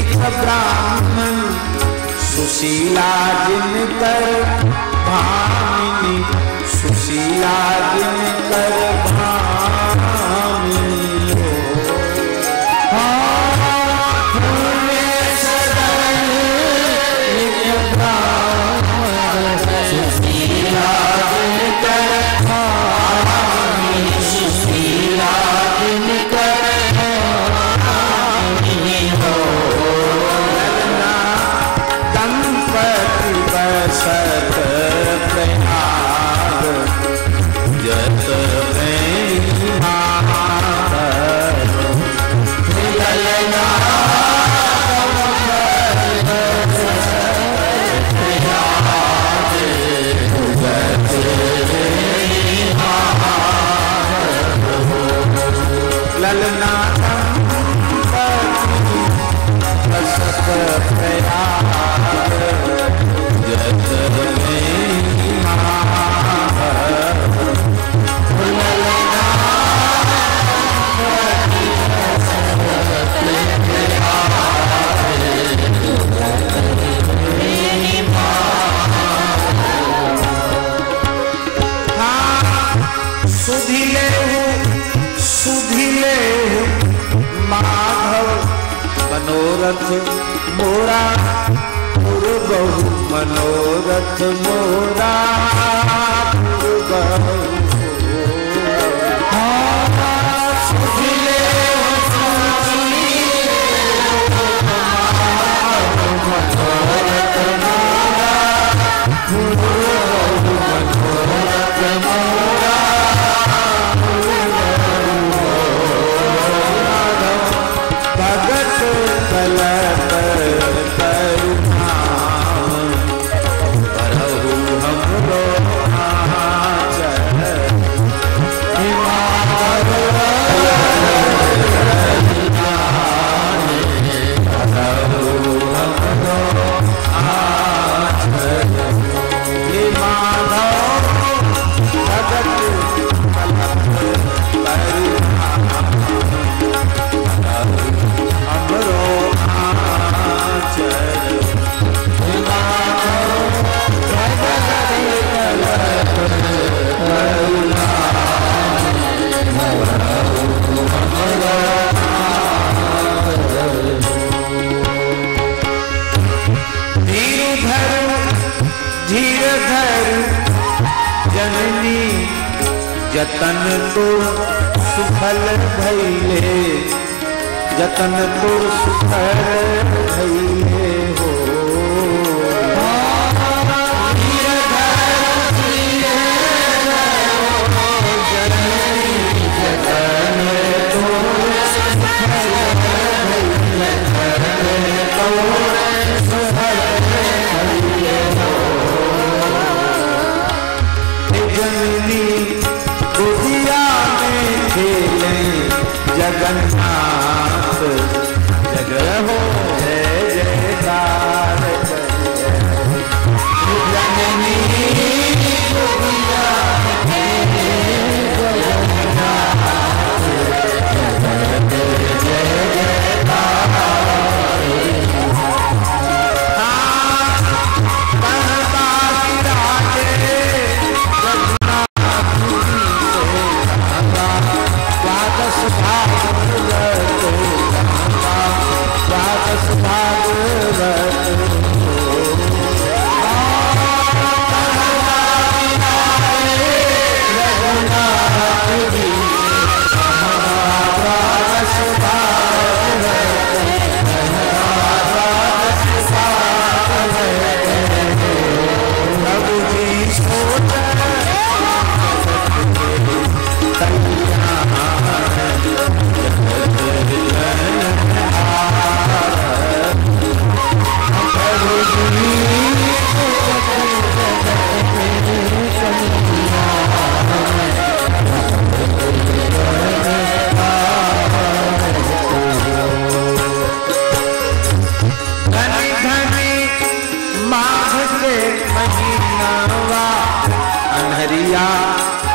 एक ब्राह्मण सुशीला जिनकर भामिनी, सुशीला जिनकर भामिनी हो। एक ब्राह्मण सुशीला जिनकर भामिनी, सुशीला जिनकर भामिनी हो। दंपति बसत प्रयाग जत में माधव, ललना ललना बसत प्रयाग जत में माधव, ललना सुधिले माधव मनोरथ मोरा, बहु मनोरथ मोरा बहु। सुधिले मनोरथ मोरा, भगत कलप करुणा परहु हमरो आचर। जननी जतन तो सुफल भइले, जतन तो सुफल भइले हो। जगन्नाथ जगह हो जय जयकार जननी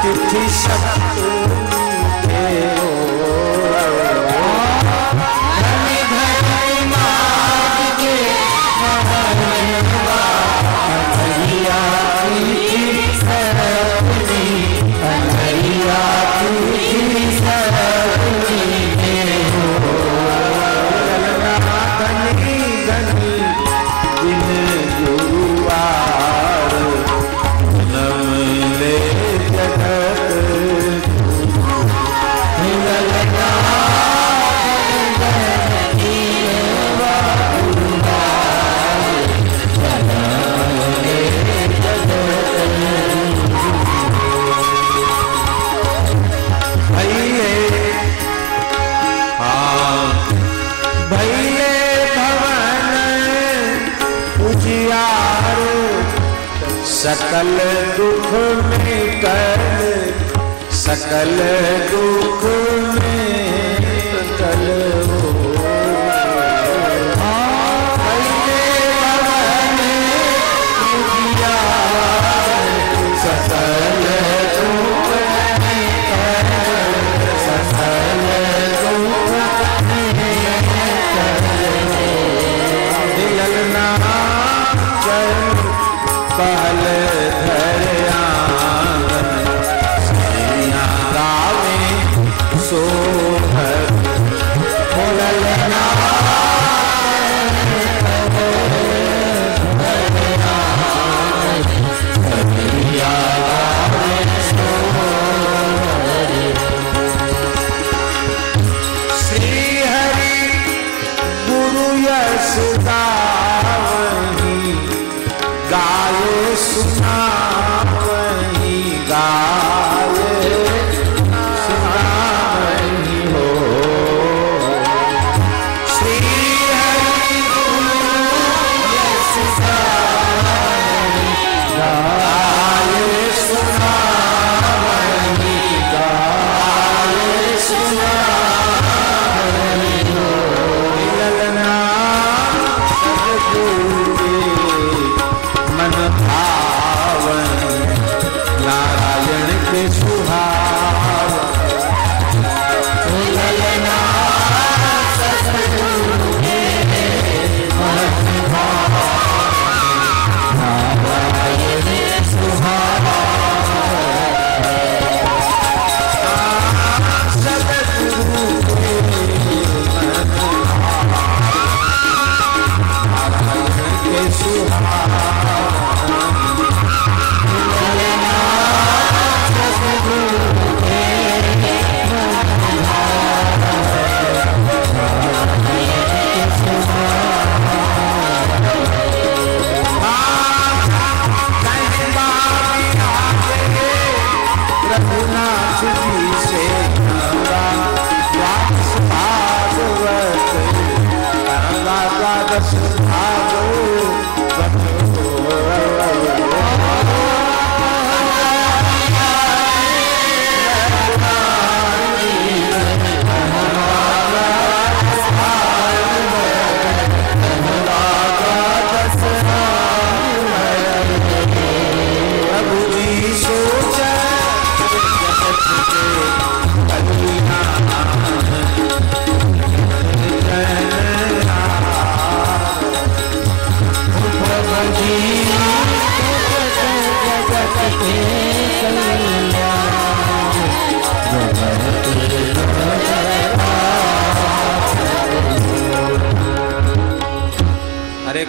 तिथि सकल दुख में कर, सकल दुख में कल हो।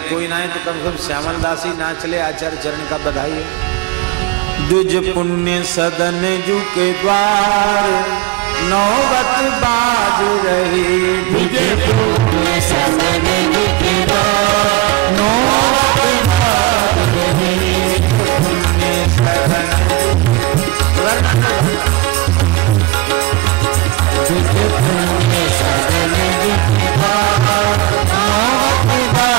कोई ना है तो कम से कम श्यामल दास ही ना चले, आचार्य चरण का बधाई है। द्विज पुण्य सदन जू के द्वार नौबत बाज रही, द्विज पुण्य सदन जू के द्वार नौबत बाज रही, पुण्य सदन द्विज पुण्य सदन जू के द्वार नौबत बाज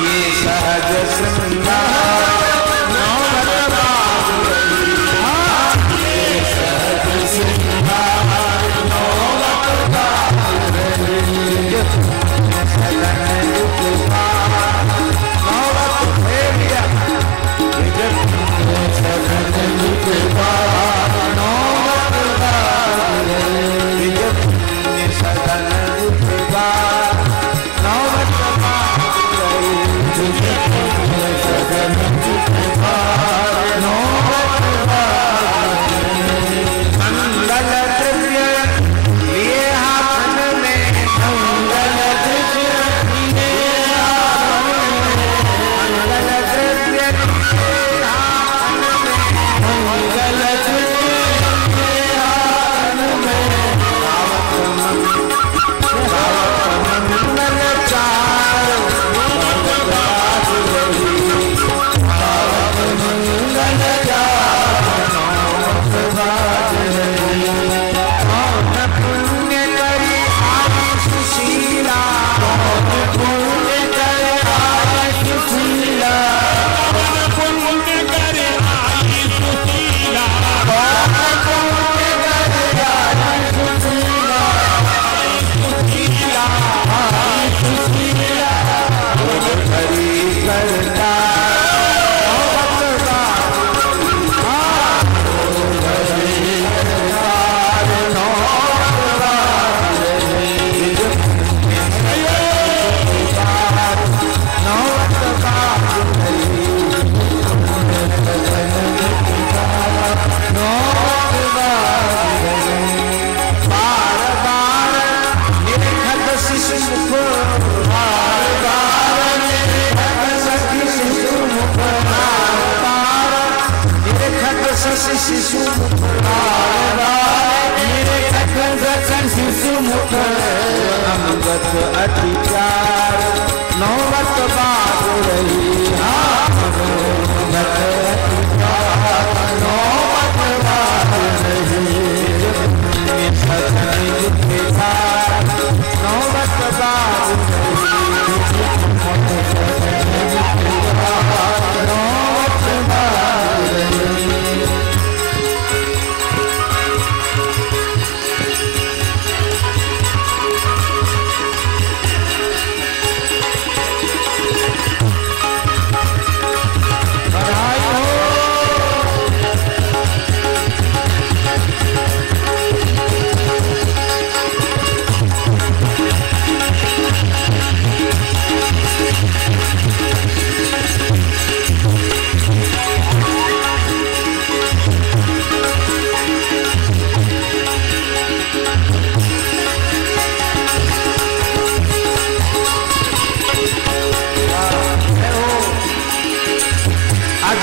ये सहज श्रृंगार नौबत बाज रही, ये सहज श्रृंगार नौबत बाज रही, सदन के पार नौबत भेड़िया, सदन के पार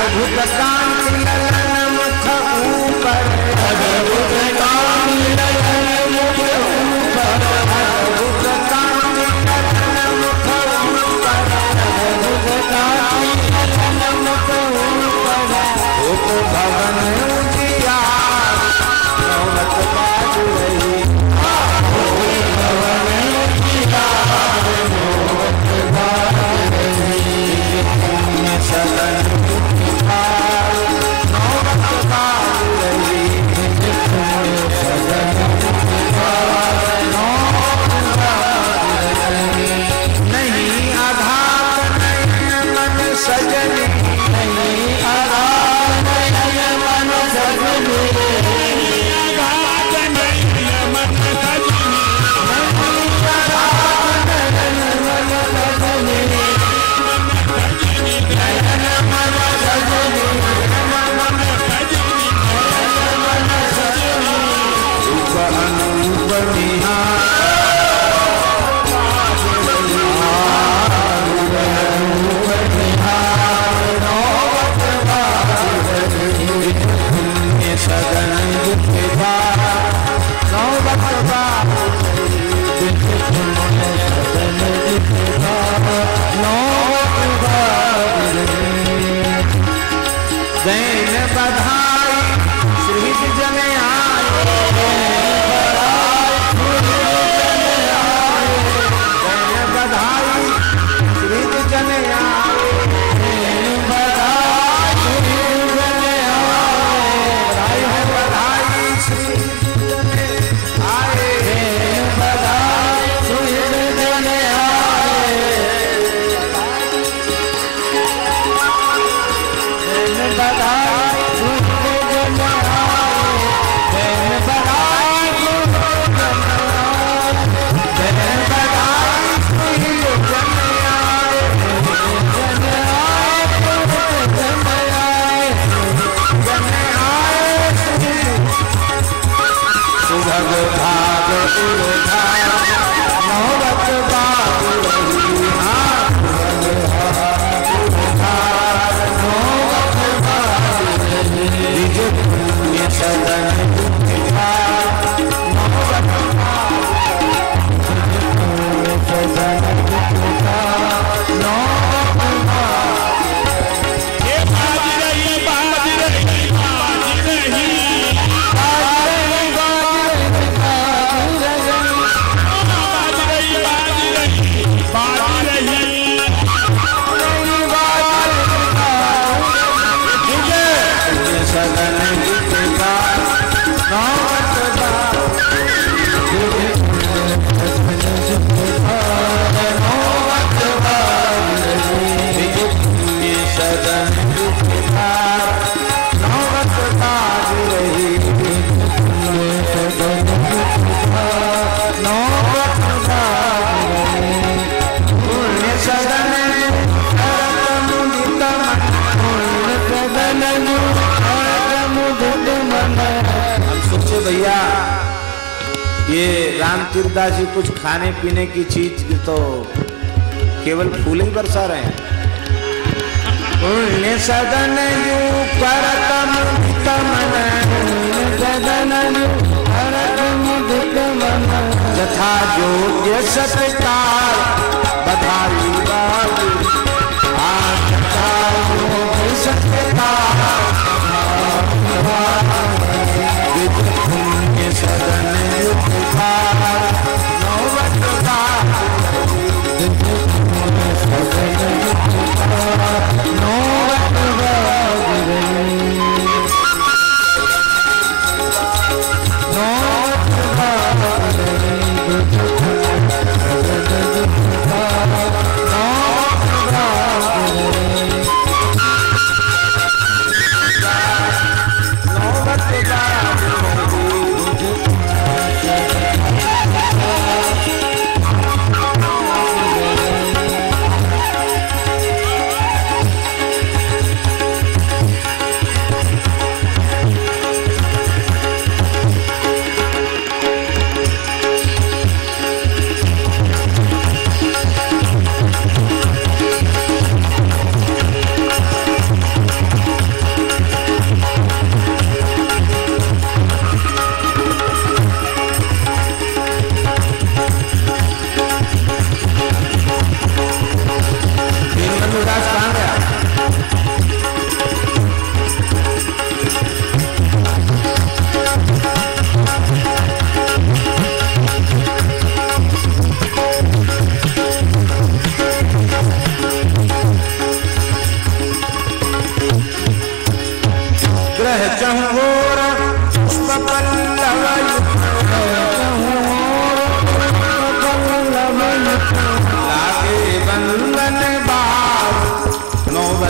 अद्भुत कांति ललन मुख ऊपर, अद्भुत कांति ललन मुख ऊपर, अद्भुत कांति ललन मुख ऊपर, अद्भुत कांति ललन मुख ऊपर, उप भवन उजियार नौबत बाज रही, उप भवन उजियार नौबत बाज रही, सदन भैया ये राम तीर्थदास जी कुछ खाने पीने की चीज तो केवल फूल ही बरसा रहे हैं। पुण्य सदन यू परतम यथा योग्य सत्कार बधाई बाबू सत्कार पुण्य सदन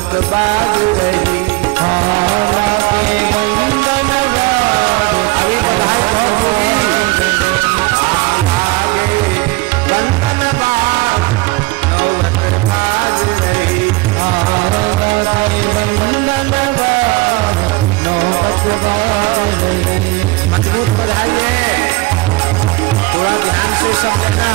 नौबत बाज रही। अभी बधाई बहुत होगी। आगे बंधन बाज नौबत बाज रही। मजबूत बधाई है, थोड़ा ध्यान से समझना।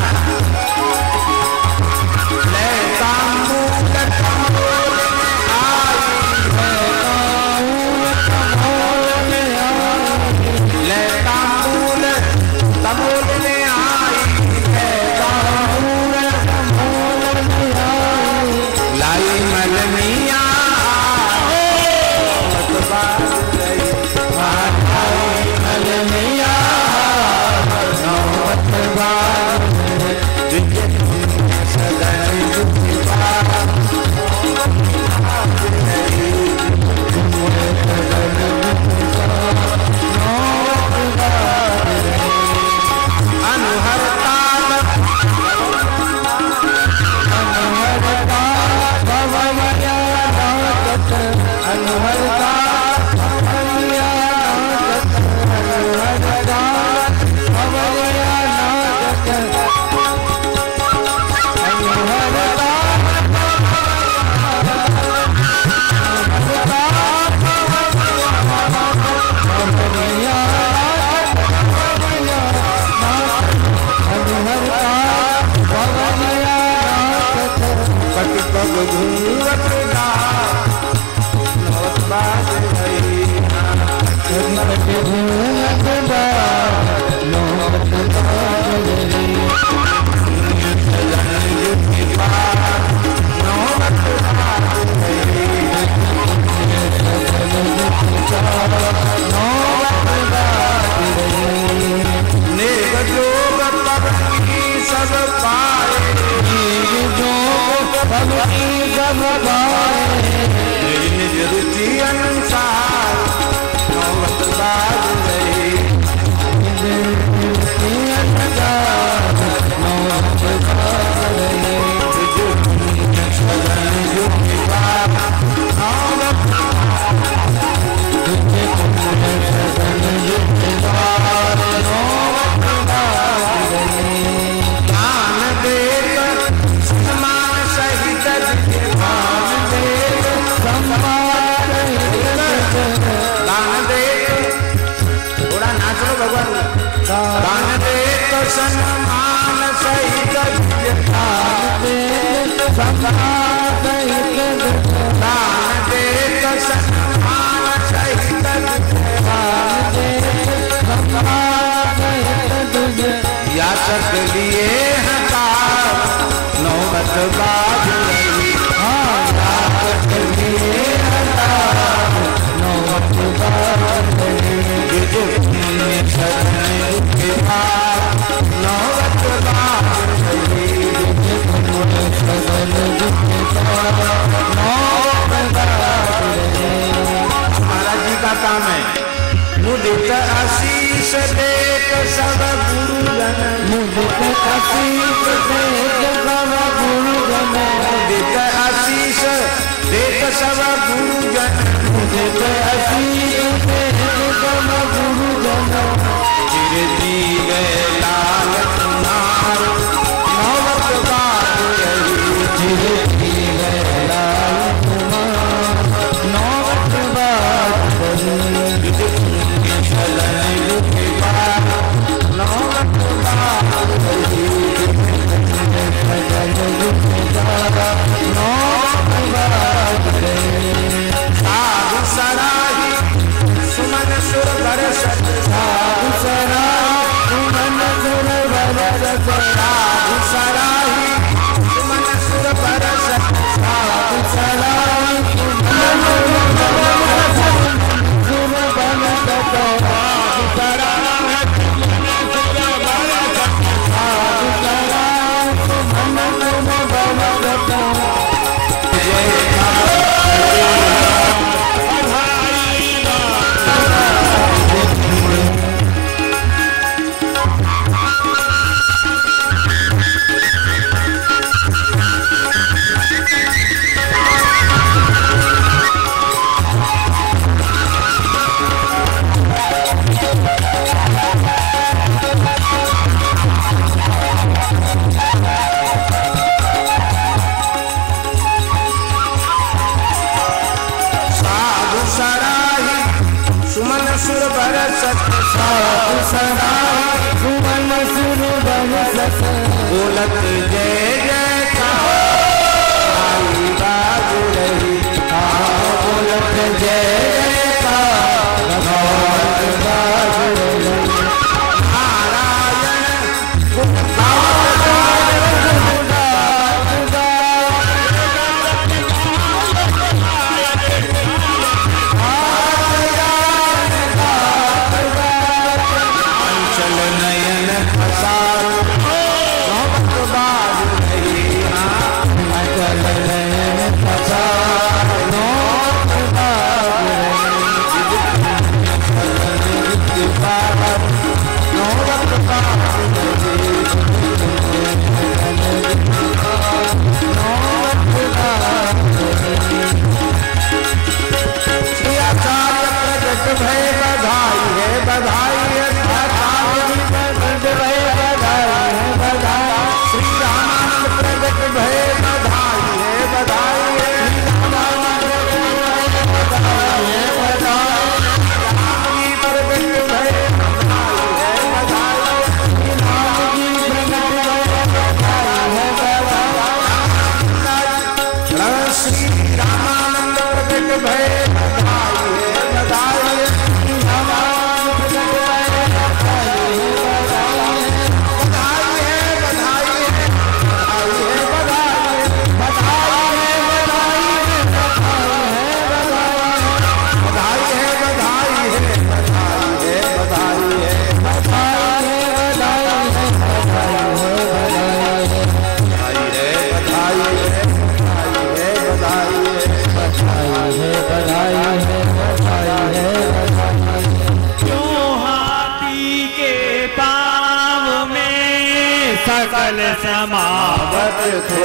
मुदित आशीष देख सब गुरुजन, मुदित आशीष देख सब गुरुजन, मुदित आशीष देख सब गुरुजन, मुदित आशीष देख सब गुरुजन, चिरजीव लाल कुमार नौबत बाज रही, चिरजीव लाल कुमार नौबत बाज रही। सुमन सुर बधाई है, प्रकट भय बधाई है, बधाई श्री रामानंद प्रकट भय बधाई है, बधाई है, समावत थो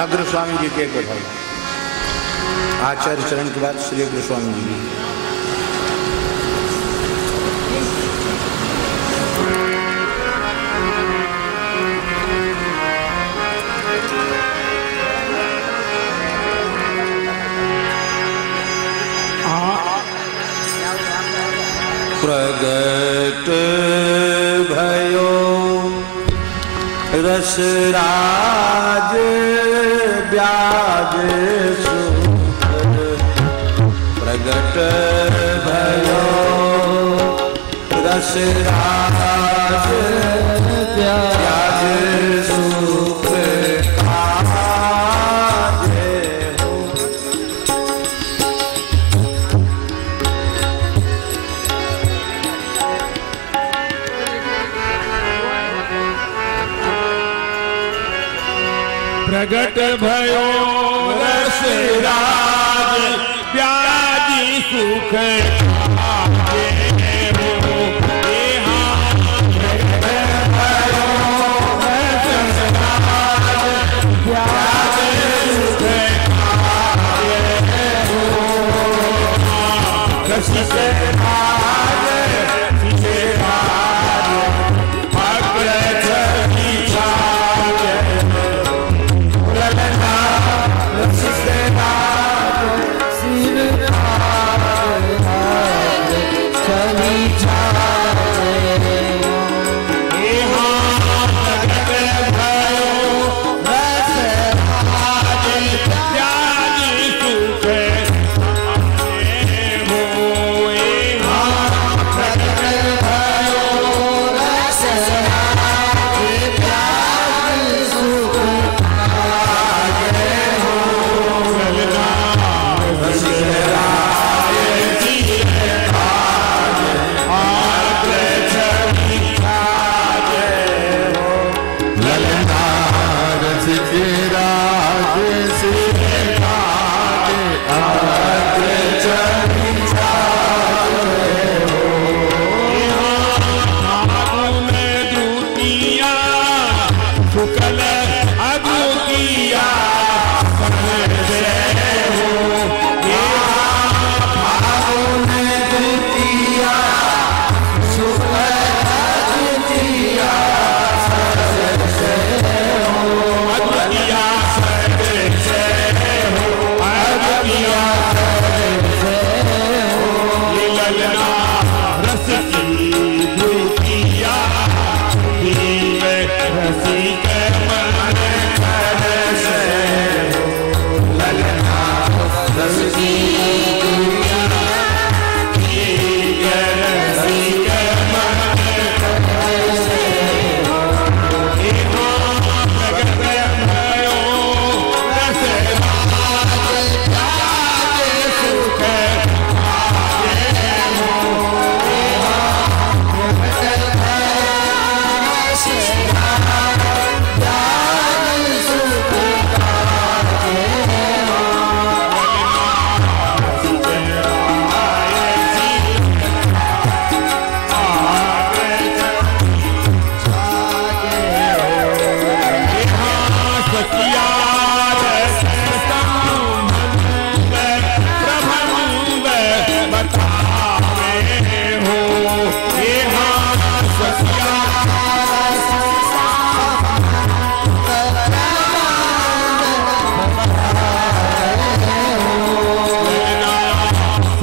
अग्र स्वामी जी के बधाई। आचार्य चरण के बाद श्री अग्र स्वामी जी। प्रगट भयो रसराज ब्याज सुंदर, प्रगट भयो रसराज ब्याज सुख काजे हो। प्रगट भयो रसराज ब्याजी सुख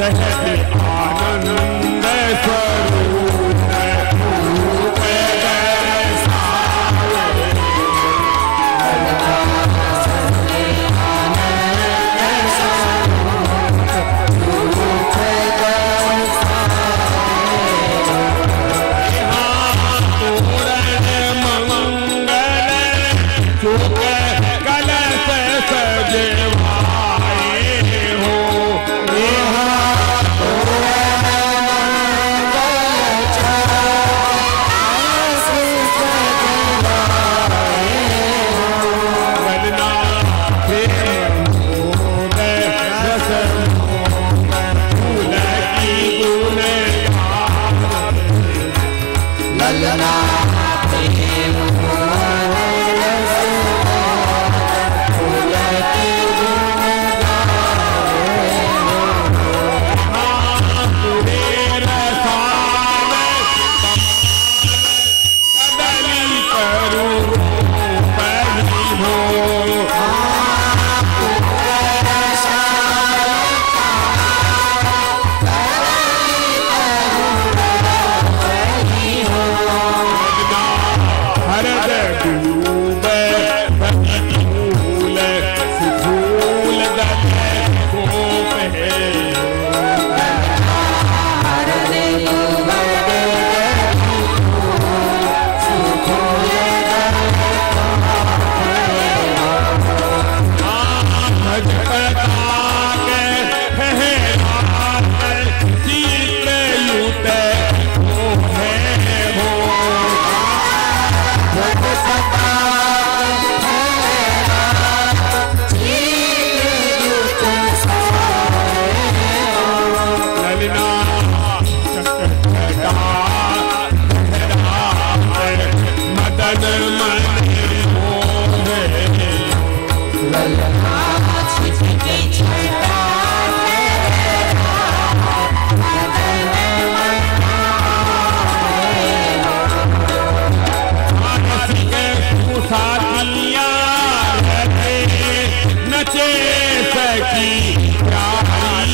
सहज आनंद स्वरूप रूप दर्शाए। कलश सजवाए हो वंदना प्रेम मोद रस फूल की गुण ललना प्रेम नचे सकी प्यारी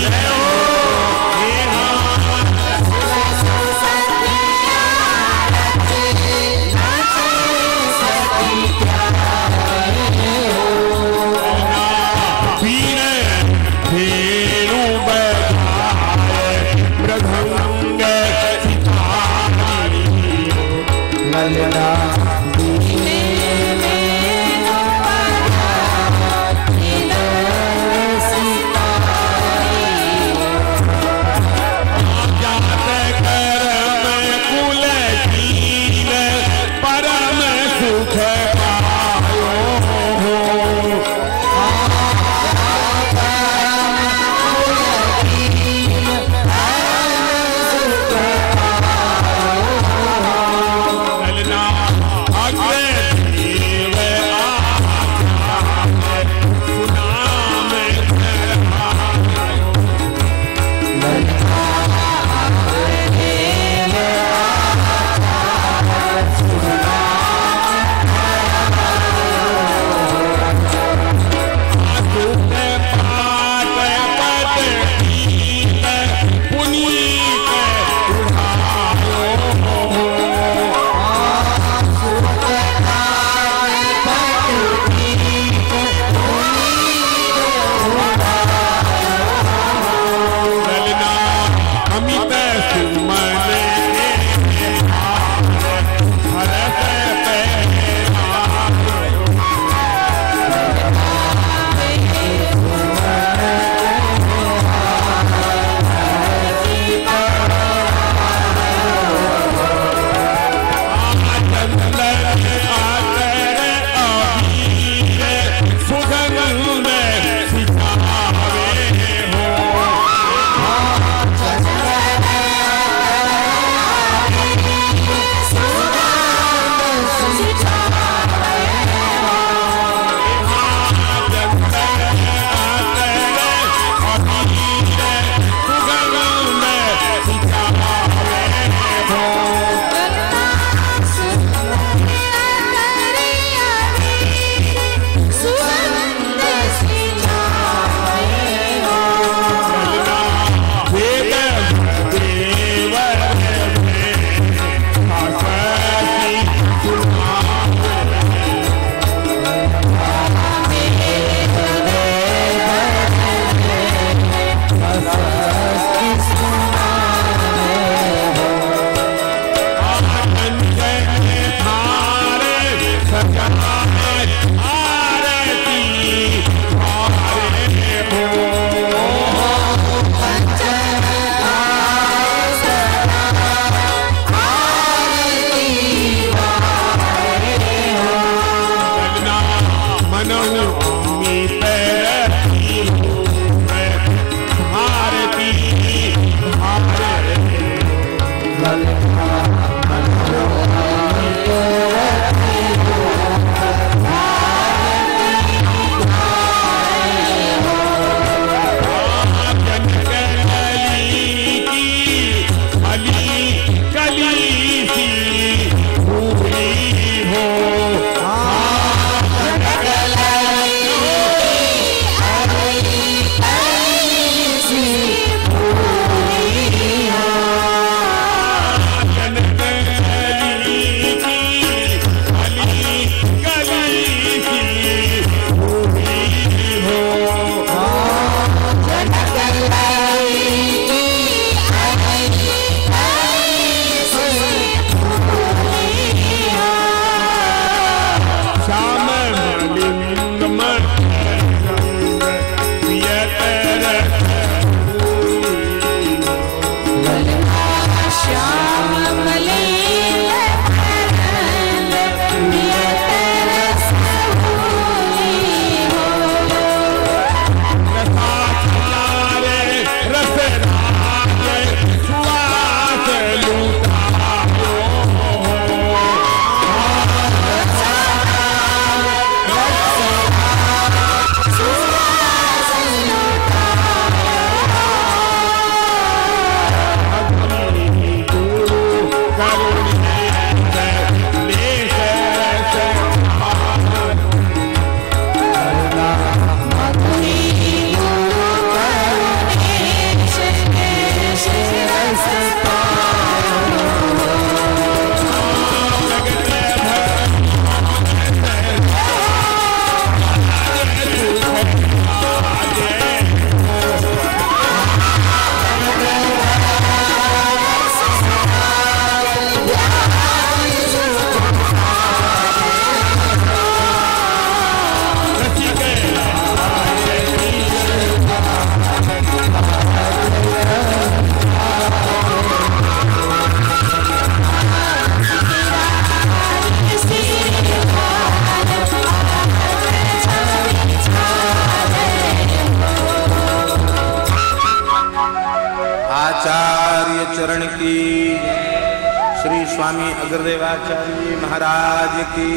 स्वामी अग्रदेवाचार्य जी महाराज की,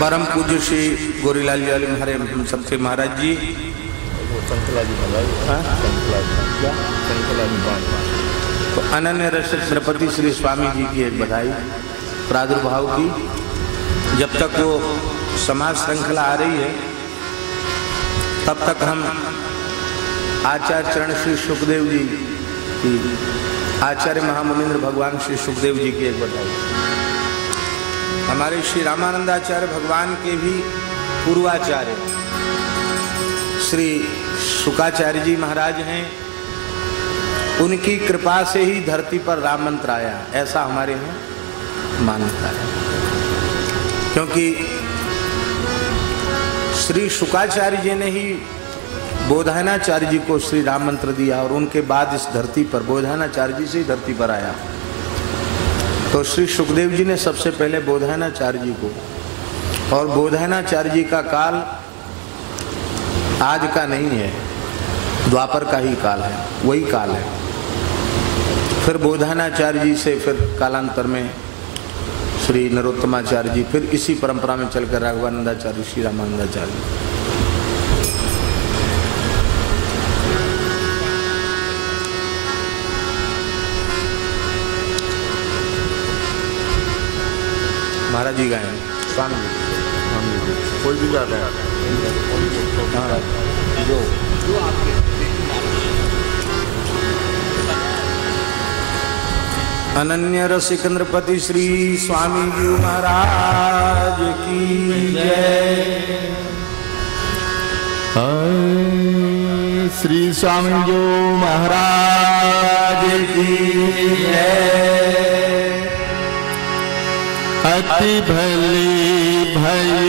परम पूज्य श्री गोरीलाल जी हमारे हम सबके महाराज जी, तो अनन्य रस श्रीपति श्री स्वामी जी की एक बधाई प्रादुर्भाव की। जब तक वो समाज श्रृंखला आ रही है तब तक हम आचार्य चरण श्री सुखदेव जी की, आचार्य महामुनीन्द्र भगवान श्री सुखदेव जी की एक बधाई। हमारे श्री रामानंदाचार्य भगवान के भी पूर्वाचार्य श्री शुकाचार्य जी महाराज हैं, उनकी कृपा से ही धरती पर राम मंत्र आया, ऐसा हमारे यहाँ मान्यता है। क्योंकि श्री शुकाचार्य जी ने ही बोधायनाचार्य जी को श्री राम मंत्र दिया और उनके बाद इस धरती पर बोधायनाचार्य जी से ही धरती पर आया। तो श्री सुखदेव जी ने सबसे पहले बोधायनाचार्य जी को, और बोधायनाचार्य जी का काल आज का नहीं है, द्वापर का ही काल है, वही काल है। फिर बोधायनाचार्य जी से फिर कालांतर में श्री नरोत्तमाचार्य जी, फिर इसी परंपरा में चलकर राघवानंदाचार्य, श्री रामानंदाचार्य। महाराज जी गाए स्वामी जी, कोई भी गाता है। हाँ, जो अनन्य रसिक नृपति श्री स्वामी जी महाराज की जय। श्री स्वामी जी महाराज की जय। अति भली भई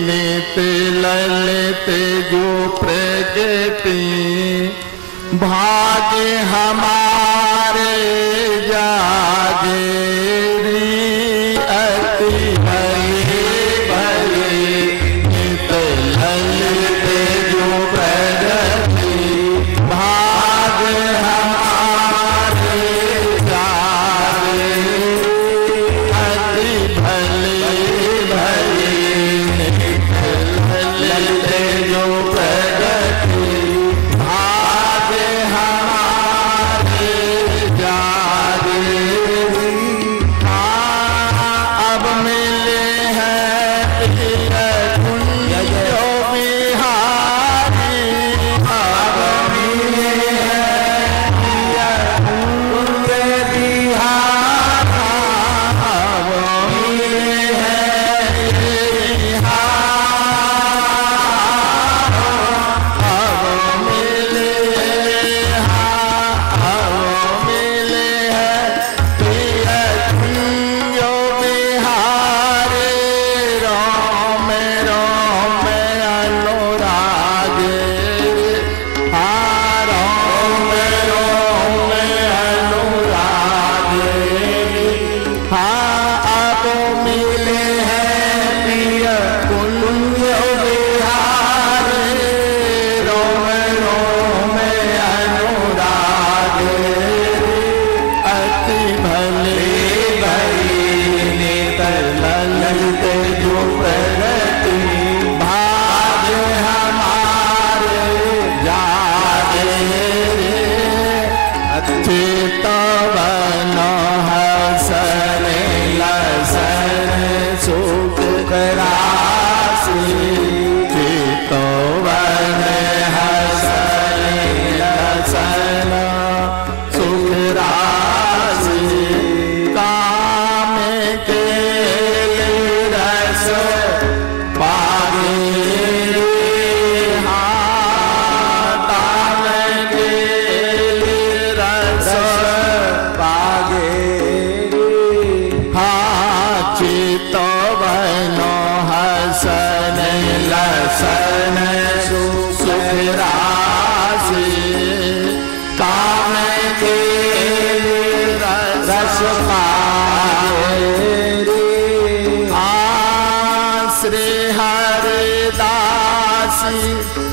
नित ललित जो प्रगति, भाग्य हमारे जागे री। अति भली भई नित ललित जो प्रगति, भाग्य हमारे जागे।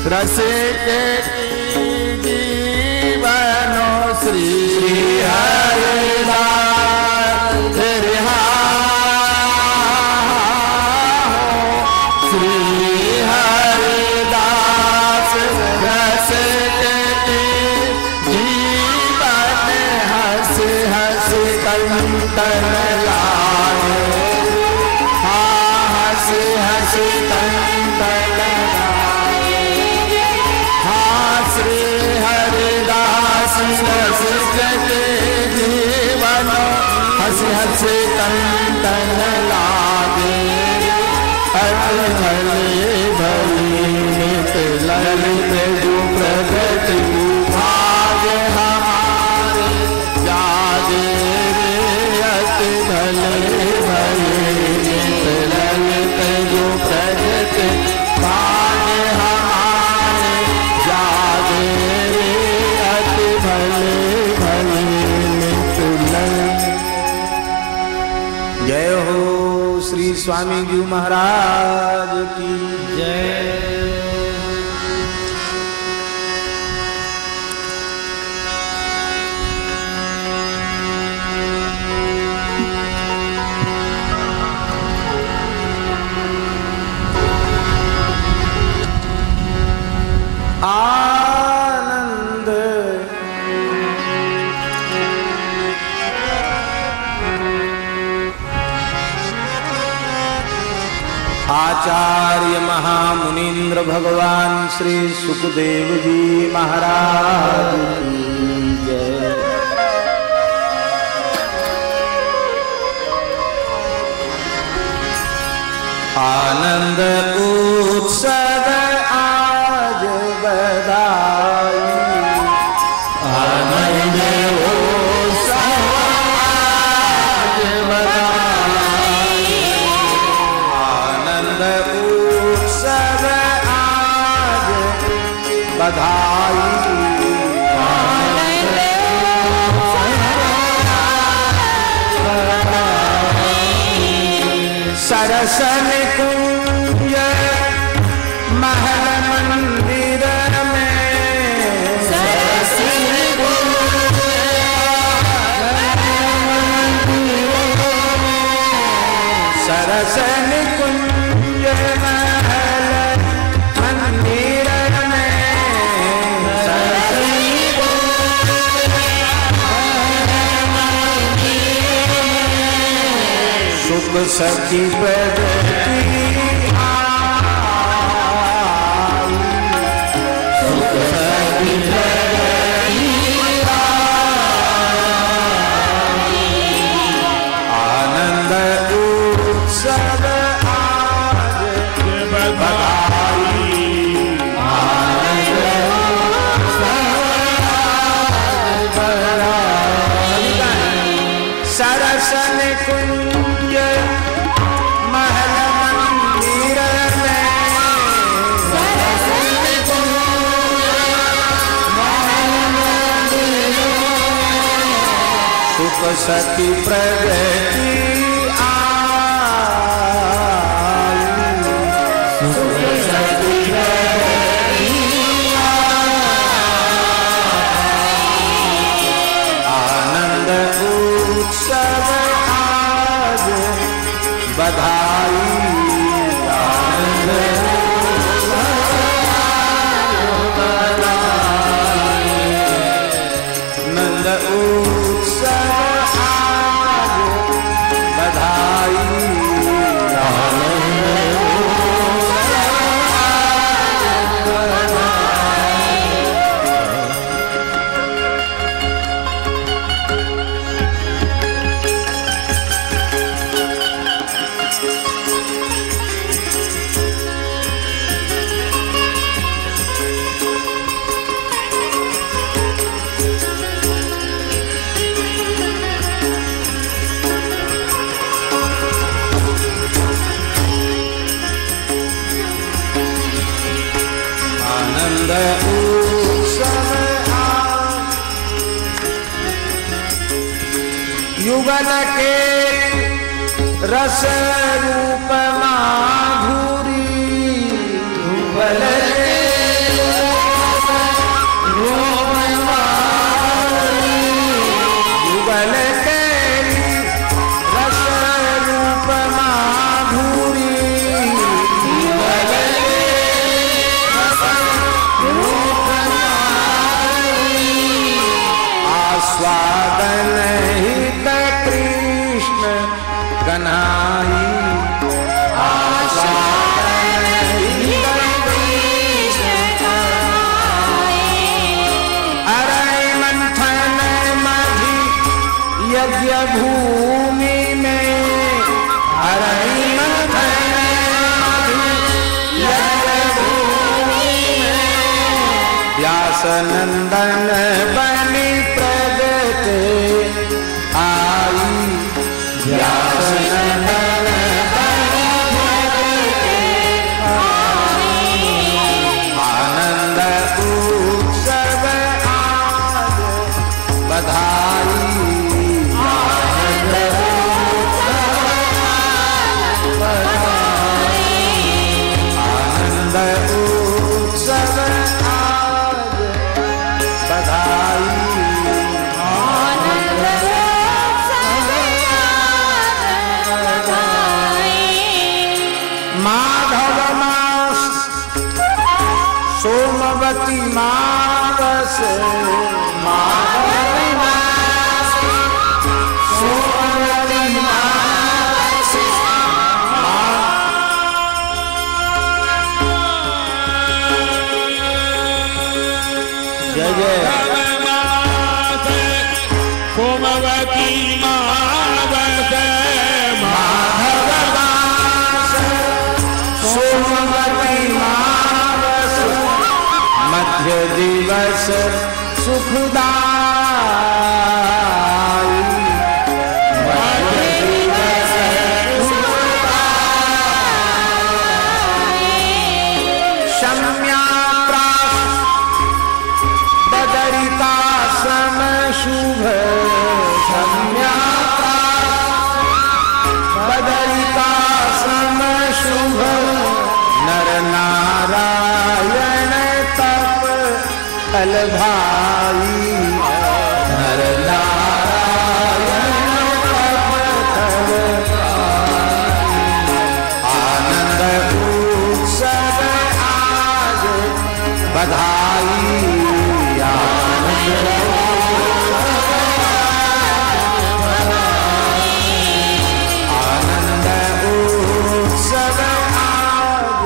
रसिक जीवनो श्री हरे तन लागे, हाँ हंसी हंसी तन तन लागे, हाँ श्री हरिदास वशिष्ठ के जीवन हंसी हंसी तन तन लागे, अति भले भली नित ललित जो प्रगति भाग हमारे जागे रे, अति भले भली नित ललित जो प्रगति भाग हमारे जागे रे, अति भले भली नित ललित। जय हो श्री स्वामी जी महाराज की जय। आनंद आचार्य महामुनीन्द्र भगवान श्री सुखदेव जी महाराज की जय। आनंद उत्सव आज बधाई, आनंद उत्सव आज बधाई, आनंद उत्सव आज बधाई, सरसन कुंज महल मंदिर में, सरसन कुंज सरसन कुंज महल मंदिर में, सुख सखी प्रगति आई, सुख सखी प्रगति आनंद उत्सव आज बधाई, आनंद उत्सव बधाई, सरसन कुंज महल मंदिर में, सुख सखी प्रगति आई, सुख सखी प्रगति आनंद उत्सव आज बधाई, आनंद नंद उत्सव आज बधाई, आनंद उत्सव आज युगल के रस रूप माधुरी, युगल के रूप माधुरी, युगल के रस रूप माधुरी, युगल आस्वादन हित प्रिय कन्हाई यज्ञ भूमि में अरई मंथन यज्ञ भूमि में व्यास नंदन बनी प्रगट आई व्यास नंदन बनी प्रगट आई आनंद उत्सव आज बधाई सोमवती मावस माघव मास सोमवती मावस जय जय सोमवती मावस माघव मास सोमवती मध्य दिवस सुखदाई मध्य दिवस शम्यात्रा बदरिका सम शुभ शम्यात्रा बदरिका सम शुभ नर नारायण कल भाई नर नारायण कल आनंद उत्सव आज बधाई आनंद उत्सव आज